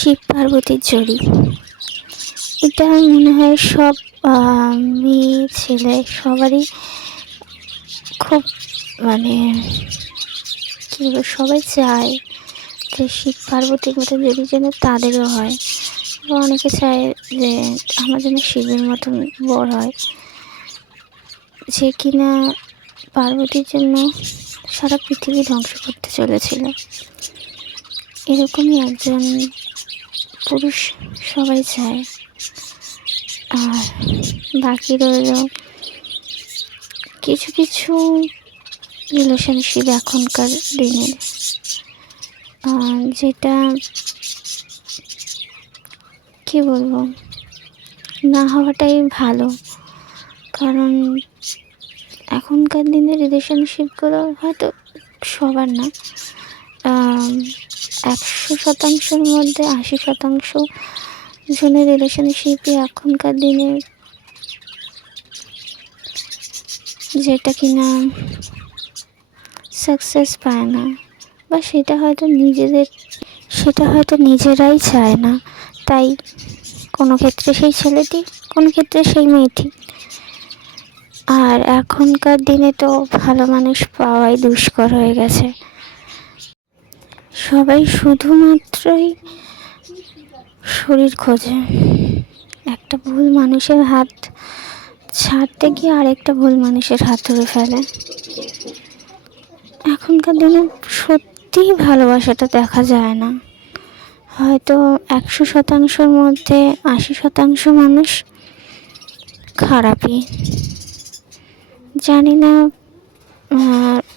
শিব পার্বতীর জড়ি। এটা মনে হয় সব মেয়ে ছেলে সবারই খুব মানে কী বলবো, সবাই চায় যে শিব পার্বতীর মতো জড়ি যেন তাদেরও হয়, বা অনেকে চায় যে আমার যেন শিবের মতন বর হয়, যে কিনা পার্বতীর জন্য সারা পৃথিবী ধ্বংস করতে চলেছিল। এরকমই একজন পুরুষ সবাই চায়। আর বাকি রইল কিছু কিছু রিলেশনশিপ এখনকার দিনের, যেটা কি বলবো, না হওয়াটাই ভালো। কারণ এখনকার দিনের রিলেশনশিপগুলো হয়তো সবার না, 100%-র মধ্যে 80% জনের রিলেশনশিপই এখনকার দিনে যেটা কিনা সাকসেস পায় না, বা সেটা হয়তো নিজেরাই চায় না। তাই কোনো ক্ষেত্রে সেই ছেলেটি, কোনো ক্ষেত্রে সেই মেয়েটি। আর এখনকার দিনে তো ভালো মানুষ পাওয়াই দুষ্কর হয়ে গেছে। সবাই শুধুমাত্রই শরীর খোঁজে, একটা ভুল মানুষের হাত ছাড়তে গিয়ে আরেকটা ভুল মানুষের হাত ধরে ফেলে। এখনকার দিনে সত্যিই ভালোবাসাটা দেখা যায় না। হয়তো 100%-র মধ্যে 80% মানুষ খারাপই। জানি না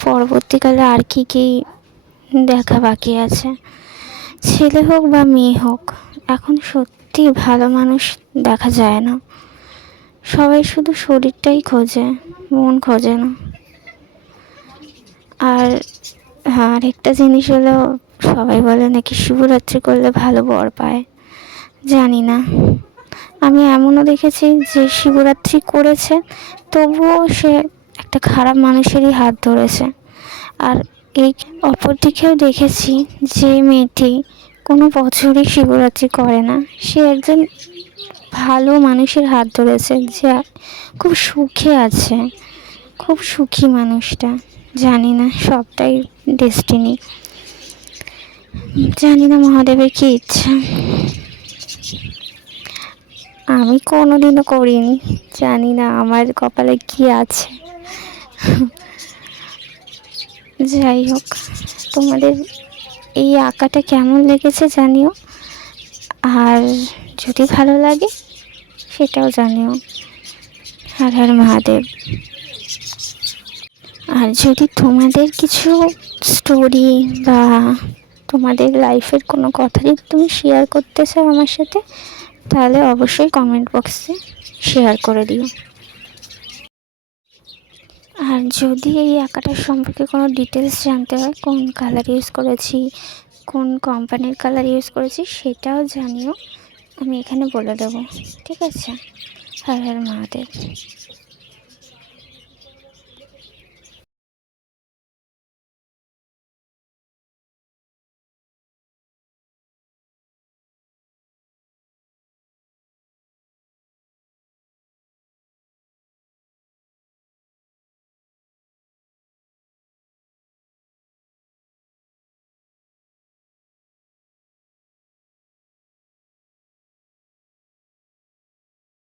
পরবর্তীকালে আর কি দেখা বাকি আছে, ছেলে হোক বা মেয়ে হোক। এখন সত্যি ভালো মানুষ দেখা যায় না, সবাই শুধু শরীরটাই খোঁজে, মন খোঁজে না। আর আরেকটা জিনিস হলো, সবাই বলে নাকি শিবরাত্রি করলে ভালো বর পায়। জানি না, আমি এমনও দেখেছি যে শিবরাত্রি করেছে তবুও সে একটা খারাপ মানুষেরই হাত ধরেছে। আর এই অপরদিকেও দেখেছি যে মেয়েটি কোনো বছরই শিবরাত্রি করে না, সে একজন ভালো মানুষের হাত ধরেছে, যে খুব সুখে আছে, খুব সুখী মানুষটা। জানি না, সবটাই ডেস্টিনি। জানি না মহাদেবের কী ইচ্ছা। আমি কোনোদিনও করিনি, জানি না আমার কপালে কি আছে। যাই হোক, তোমাদের এই আঁকাটা কেমন লেগেছে জানিও, আর যদি ভালো লাগে সেটাও জানিও। হর হর মহাদেব। আর যদি তোমাদের কিছু স্টোরি বা তোমাদের লাইফের কোনো কথা যদি তুমি শেয়ার করতে চাও আমার সাথে, তাহলে অবশ্যই কমেন্ট বক্সে শেয়ার করে দিও। আর যদি এই আঁকাটার সম্পর্কে কোনো ডিটেলস জানতে হয়, কোন কালার ইউজ করেছি, কোন কোম্পানির কালার ইউজ করেছি, সেটাও জানিও, আমি এখানে বলে দেবো। ঠিক আছে? হর হর মহাদেব।